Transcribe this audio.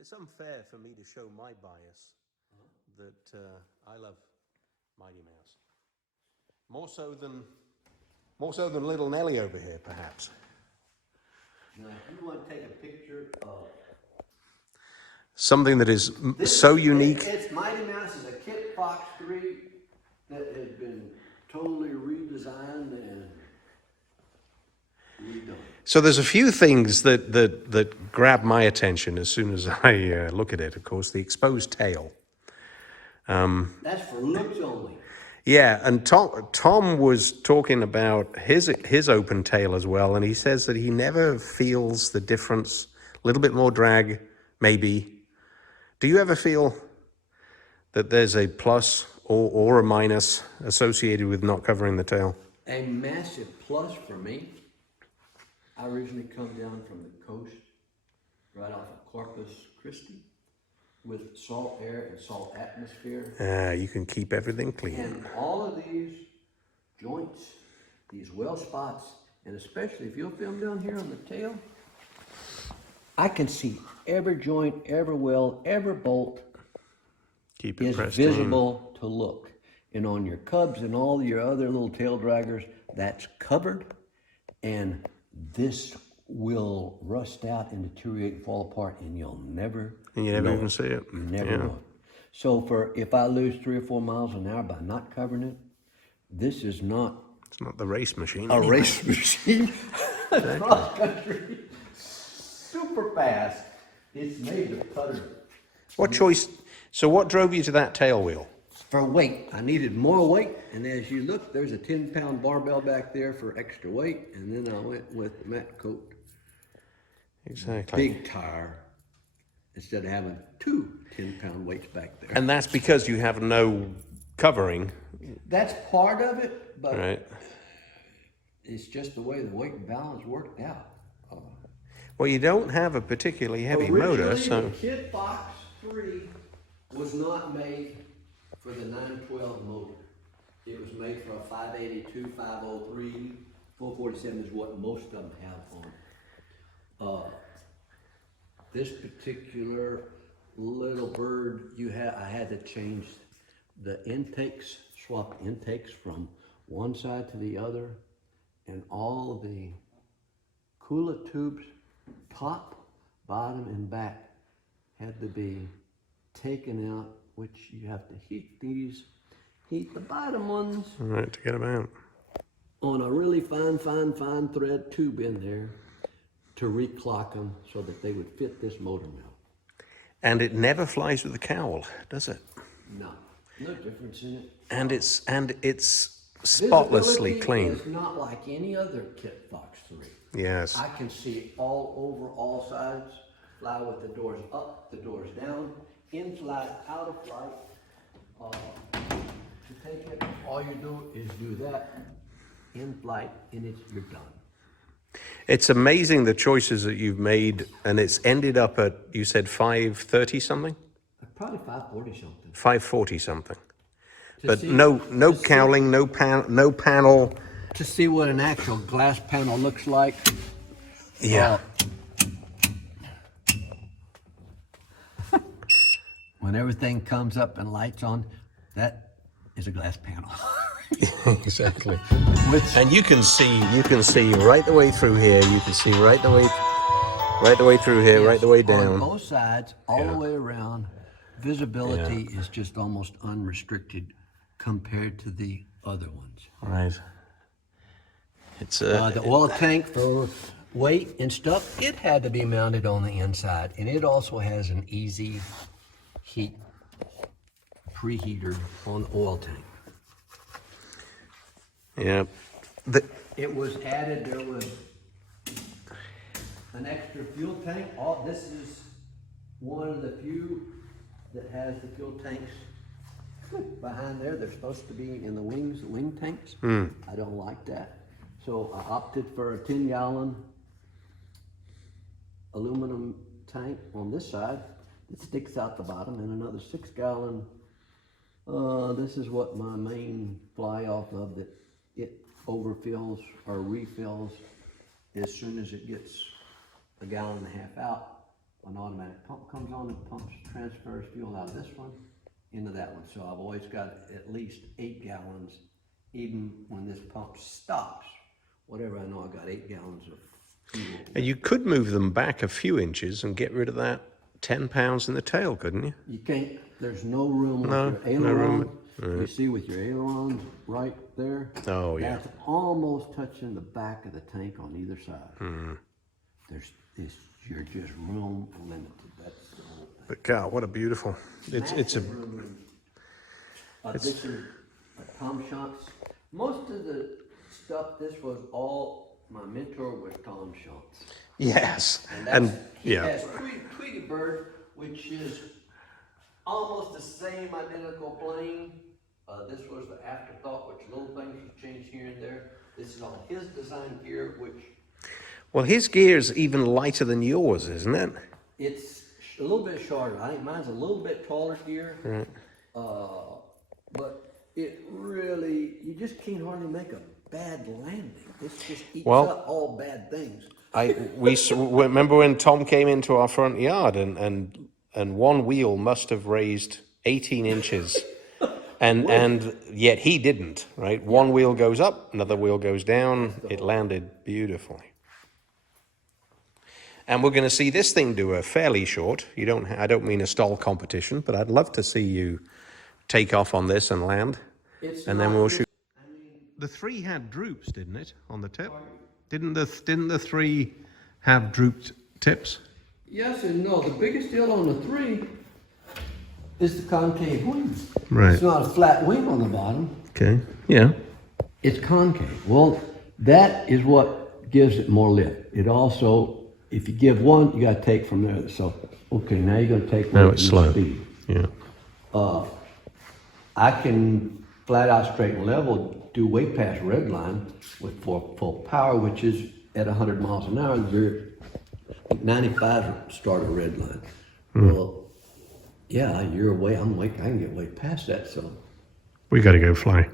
it's unfair for me to show my bias that I love Mighty Mouse. More so than little Nelly over here, perhaps. Now, if you want to take a picture of something that is so unique. It's Mighty Mouse is a Kitfox 3 that has been totally redesigned and redone. So there's a few things that grab my attention as soon as I look at it. Of course, the exposed tail. That's for looks only. Yeah, and Tom was talking about his open tail as well, and he says that he never feels the difference. A little bit more drag, maybe. Do you ever feel that there's a plus or a minus associated with not covering the tail? A massive plus for me. I originally come down from the coast, right off of Corpus Christi, with salt air and salt atmosphere. You can keep everything clean. And all of these joints, these well spots, and especially if you'll film down here on the tail, I can see every joint, every well, every bolt Keep it is pristine. visible to look. And on your cubs and all your other little tail draggers, that's covered, and this will rust out and deteriorate and fall apart, and you'll never And you never know even it. see it. You never Yeah. know it. So if I lose 3 or 4 miles an hour by not covering it, this is not It's not the race machine. a anyway. race machine. Cross country, super fast. It's made to putter. What choice? So what drove you to that tail wheel? For weight, I needed more weight, and as you look, there's a 10-pound barbell back there for extra weight, and then I went with the matte coat Exactly. big tire instead of having 2 10-pound weights back there. And that's because you have no covering, That's part of it, but right? it's just the way the weight and balance worked out. Well, you don't have a particularly heavy motor, so... The Kitfox 3 was not made for the 912 motor. It was made for a 582, 503, 447 is what most of them have on. This particular little bird, I had to change the intakes, swap intakes from one side to the other, and all the coolant tubes, top, bottom, and back had to be taken out, which you have to heat the bottom ones Right, to get them out. on a really fine thread tube in there to reclock them so that they would fit this motor mount. And it never flies with the cowl, does it? No difference in it. And it's spotlessly Visibility clean. is not like any other Kitfox 3. Yes. I can see all over all sides, fly with the doors up, the doors down, in flight, out of flight. To take it, all you do is do that, in flight, and you're done. It's amazing the choices that you've made, and it's ended up at, you said 530 something? Probably 540 something. 540 something. But see- no to see- cowling, no panel. To see what an actual glass panel looks like. Yeah. When everything comes up and lights on, that is a glass panel. Exactly. Which, And you can see right the way through here. You can see right the way through here, right the way on down. both sides, all the way around, visibility is just almost unrestricted compared to the other ones. Right. It's The oil tank for weight and stuff, it had to be mounted on the inside, and it also has an easy heat preheater on the oil tank. yeah. It was added, there was an extra fuel tank. This is one of the few that has the fuel tanks behind there. They're supposed to be in the wings, wing tanks. I don't like that. So I opted for a 10-gallon aluminum tank on this side that sticks out the bottom, and another 6-gallon. This is what my main fly off of, that it overfills or refills as soon as it gets a gallon and a half out. an automatic pump comes on and pumps, transfers fuel out of this one into that one. So I've always got at least 8 gallons, even when this pump stops. Whatever, I know I got 8 gallons of fuel. And you could move them back a few inches and get rid of that 10 pounds in the tail, couldn't you? You can't, there's no room with No, your aileron. no room. You see with your ailerons right there? Oh, yeah. That's almost touching the back of the tank on either side. You're just room limited. That's the whole thing. But God, what a beautiful, it's a, Massive room limited. This is a Tom Shantz. Most of the stuff, this was all, my mentor was Tom Shantz. yes. And he yeah. has Tweety Bird, which is almost the same identical plane. This was the afterthought, which little things were changed here and there. This is all his design gear, which Well, his gear's even lighter than yours, isn't it? it's a little bit shorter. I think mine's a little bit taller gear. Right. But it really, you just can't hardly make a bad landing. This just eats Well, up all bad things. We remember when Tom came into our front yard and one wheel must have raised 18 inches. And yet he didn't, right? One wheel goes up, another wheel goes down. It landed beautifully. And we're going to see this thing do a fairly short. I don't mean a stall competition, but I'd love to see you take off on this and land, and then we'll shoot. The 3 had droops, didn't it, on the tip? Didn't the 3 have drooped tips? Yes and no. The biggest deal on the 3 is the concave wing. Right. It's not a flat wing on the bottom. Okay. Yeah. It's concave. Well, that is what gives it more lift. It also, if you give one, you got to take from there. So, okay, now you're going to take Now one it's from slow. speed. Yeah. I can flat out straight and level do way past red line with full power, which is at 100 miles an hour. You're 95 start a red line. Well, yeah, you're away. I can get way past that. So We got to go fly.